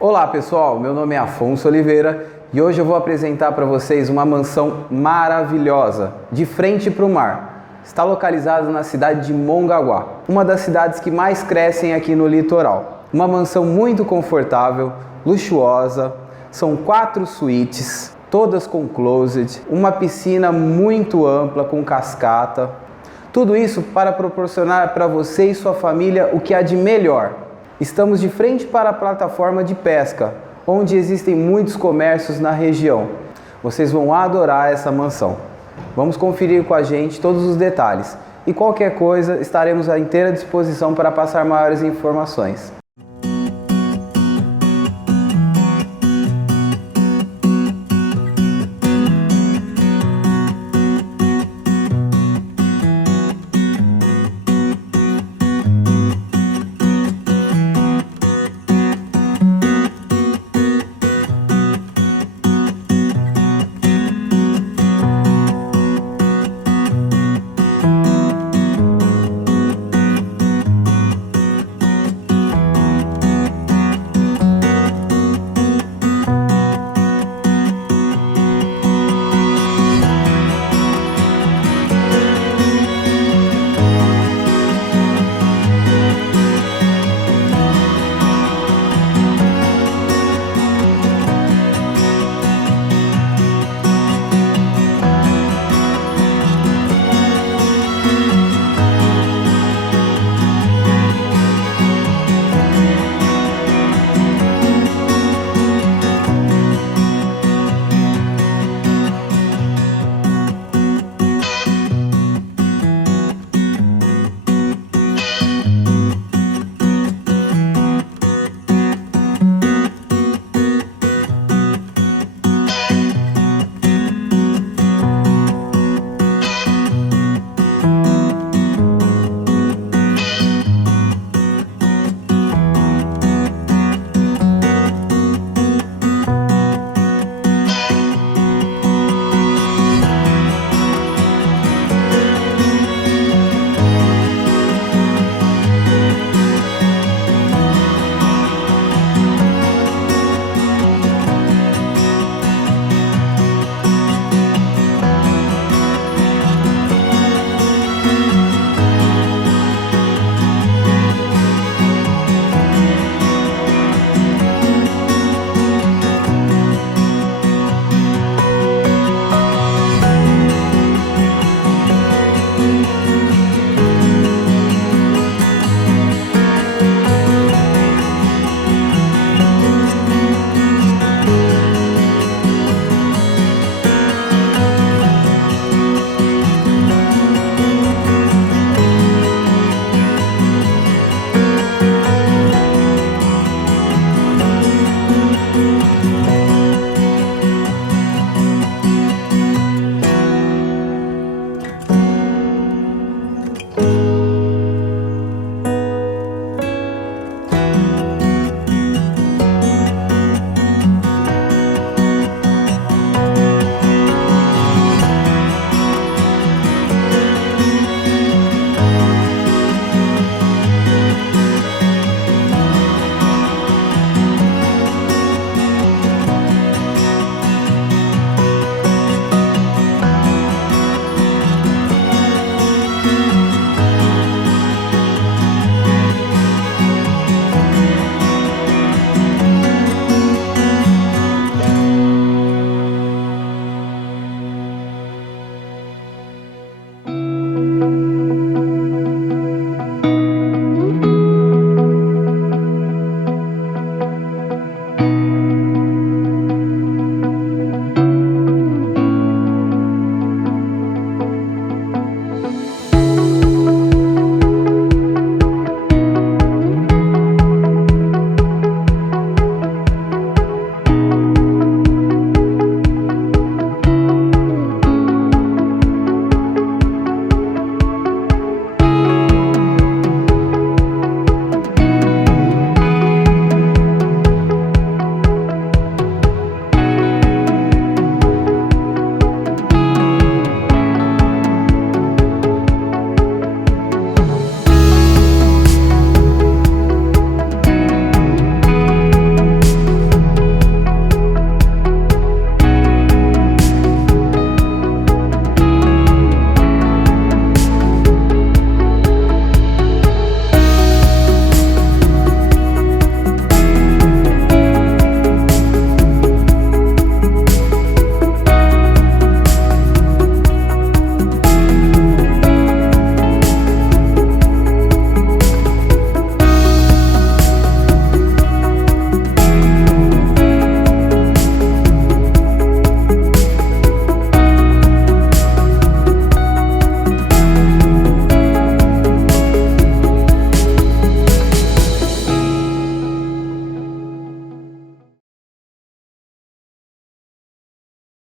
Olá pessoal, meu nome é Afonso Oliveira e hoje eu vou apresentar para vocês uma mansão maravilhosa, de frente para o mar. Está localizada na cidade de Mongaguá, uma das cidades que mais crescem aqui no litoral. Uma mansão muito confortável, luxuosa, são 4 suítes, todas com closet, uma piscina muito ampla com cascata. Tudo isso para proporcionar para você e sua família o que há de melhor. Estamos de frente para a plataforma de pesca, onde existem muitos comércios na região. Vocês vão adorar essa mansão. Vamos conferir com a gente todos os detalhes e qualquer coisa estaremos à inteira disposição para passar maiores informações.